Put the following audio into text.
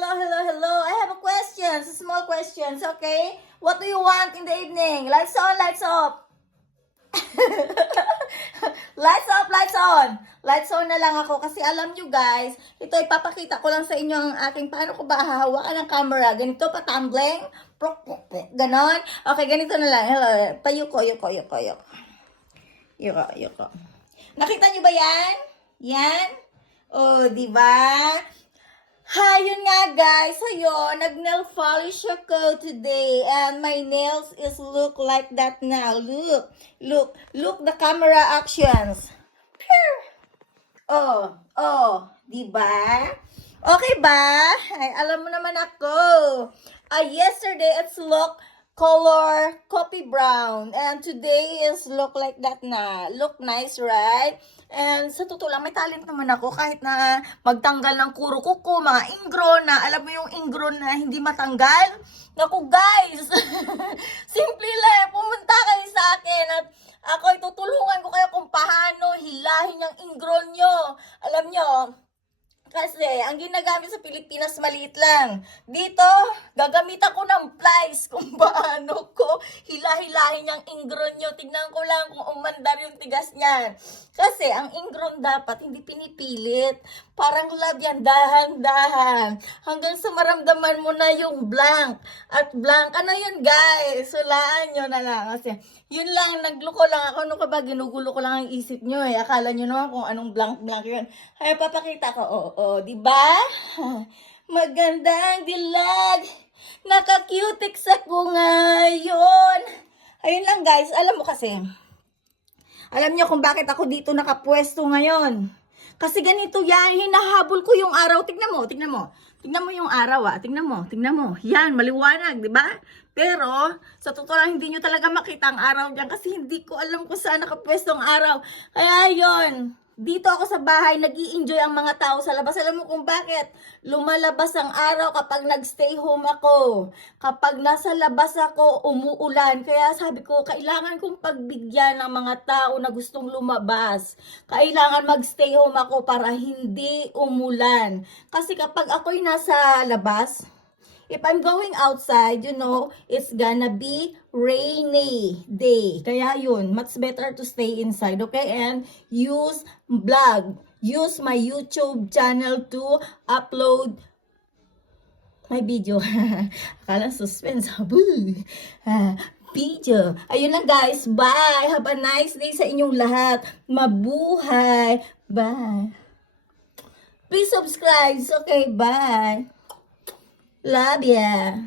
hello. I have a question, small questions, okay? What do you want in the evening? Lights on, lights off. Lights off, lights on. Lights on na lang ako kasi alam nyo guys, ito ipapakita ko lang sa inyo ang aking paano ko ba hahawakan ng camera. Ganito pa tumbling. Ganon. Okay, ganito na lang. Payuko. Yuko. Nakita nyo ba yan? Yan? Oh, di ba? Hi, yun nga guys. Ayun, nag-nail polish ako today. And my nails is look like that now. Look the camera actions. Oh, di ba? Okay ba? Ay, alam mo naman ako. Yesterday it's look color coffee brown. And today is look like that na. Look nice, right? And sa totoo lang, may talent naman ako kahit na magtanggal ng kuro kuko, mga ingron na, alam mo yung ingron na hindi matanggal? Naku guys, simple lang, pumunta kayo sa akin at ako itutulungan ko kayo kung paano hilahin yung ingron nyo. Alam nyo, kasi ang ginagamit sa Pilipinas maliit lang. Dito, gagamitan ko ng plies kung paano ko hilahilahin yung ingron nyo. Tignan ko lang kung umandar yung tigas niyan. Kasi ang ingron dapat hindi pinipilit. Parang love yan, dahan-dahan. Hanggang sa maramdaman mo na yung blank. At blank, ano yun guys? Sulaan nyo na lang. Kasi yun lang, nagluko lang ako. Ano ka ba? Ginugulo ko lang ang isip nyo eh. Akala nyo naman kung anong blank-blank yun. Ay, papakita ko. Di ba? Magandang dilag. Naka-cutex ako ngayon. Ayun lang guys. Alam mo kasi, alam nyo kung bakit ako dito nakapwesto ngayon. Kasi ganito yan, hinahabol ko yung araw. Tignan mo. Tignan mo yung araw Tignan mo. Yan, maliwanag, di ba? Pero, sa totoo lang, hindi nyo talaga makita ang araw dyan kasi hindi ko alam kung saan nakapwesto ang araw. Kaya yon, dito ako sa bahay, nag-i-enjoy ang mga tao sa labas. Alam mo kung bakit? Lumalabas ang araw kapag nag-stay home ako. Kapag nasa labas ako, umuulan. Kaya sabi ko, kailangan kong pagbigyan ng mga tao na gustong lumabas. Kailangan mag-stay home ako para hindi umulan. Kasi kapag ako'y nasa labas, if I'm going outside, you know, it's gonna be rainy day. Kaya yun, much better to stay inside, okay? And use my YouTube channel to upload my video. Akala suspense. Video. Ayun lang guys. Bye. Have a nice day sa inyong lahat. Mabuhay. Bye. Please subscribe. Okay, bye. Love ya.